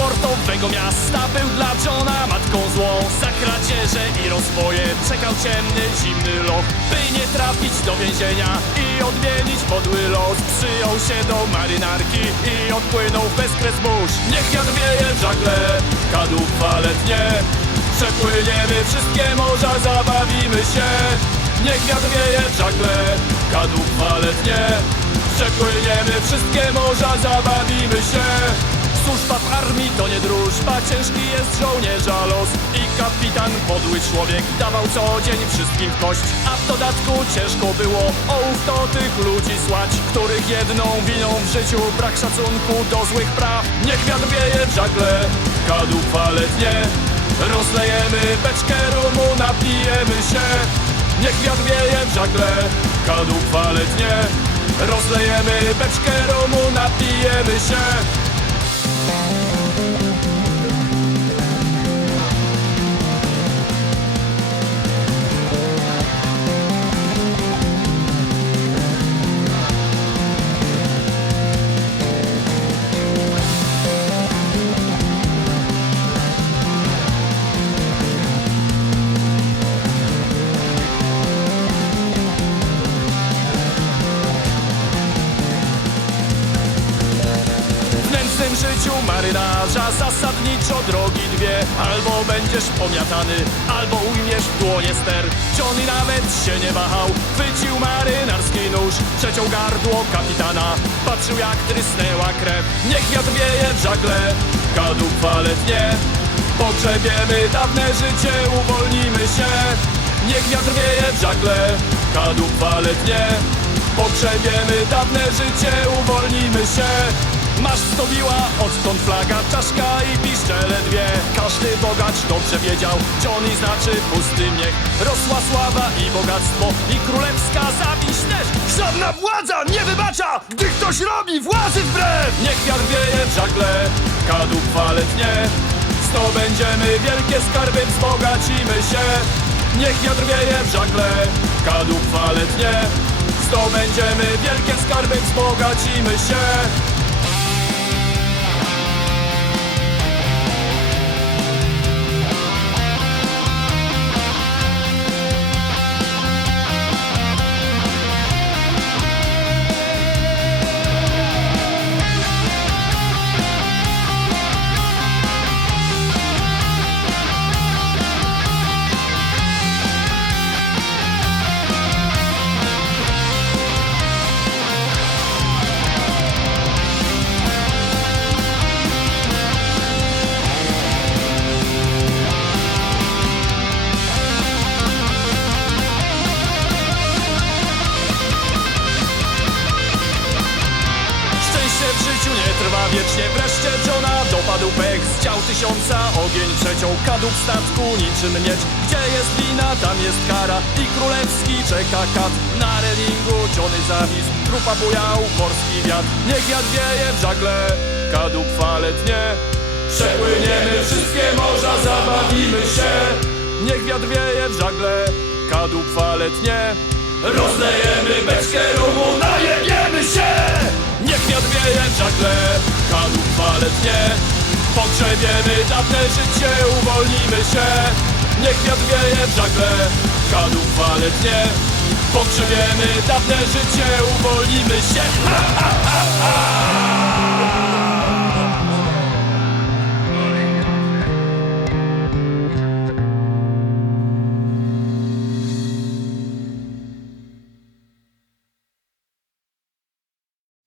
Portowego miasta był dla Johna matką złą. Za kradzieże i rozboje czekał ciemny, zimny loch By nie trafić do więzienia i odmienić podły los. Przyjął się do marynarki i odpłynął w bezkres mórz Niech wiatr wieje w żagle, kadłub letnie. Przepłyniemy wszystkie morza, zabawimy się. Niech wiatr wieje w żagle, kadłub letnie. Przepłyniemy wszystkie morza, zabawimy się Służba w armii to nie drużba, ciężki jest żołnierza los I kapitan, podły człowiek, dawał co dzień wszystkim w kość A w dodatku ciężko było ołów do tych ludzi słać Których jedną winą w życiu brak szacunku do złych praw. Niech wiatr wieje w żagle, kadłub letnie. Rozlejemy beczkę rumu, napijemy się. Niech wiatr wieje w żagle, kadłub letnie. Rozlejemy beczkę rumu, napijemy się Nędznym życiu marynarza zasadniczo drogi dwie. Albo będziesz pomiatany, albo ujmiesz w dłonie ster. Johnny nawet się nie wahał, chwycił marynarski nóż. Przeciął gardło kapitana, patrzył jak trysnęła krew. Niech wiatr wieje w żagle, kadłub letnie Pogrzebiemy dawne życie, uwolnimy się. Niech wiatr wieje w żagle, kadłub letnie Pogrzebiemy dawne życie, uwolnimy się. Masz zdobiła odtąd flaga, czaszka i piszczele dwie. Każdy bogacz dobrze wiedział, Johnny znaczy pusty miech. Rosła sława i bogactwo i królewska zawiść też Żadna władza nie wybacza, gdy ktoś robi władzy wbrew! Niech wiatr wieje w żagle, kadłub letnie Zdobędziemy wielkie skarby, wzbogacimy się. Niech wiatr wieje w żagle, kadłub letnie Zdobędziemy wielkie skarby, wzbogacimy się wiecznie Wreszcie Johna. Dopadł pech Z dział tysiąca. Ogień przeciął kadłub statku. Niczym miecz. Gdzie jest wina, tam jest kara. I królewski czeka kat. Na relingu Johnny zawisł Trupa bujał morski wiatr. Niech wiatr wieje w żagle. Kadłub faletnie Przepłyniemy wszystkie morza, zabawimy się. Niech wiatr wieje w żagle. Kadłub faletnie Rozlejemy Pogrzebiemy dawne życie, uwolnimy się Niech wiatr wieje w żagle, kadłub faletnie Pogrzebiemy dawne życie, uwolnimy się.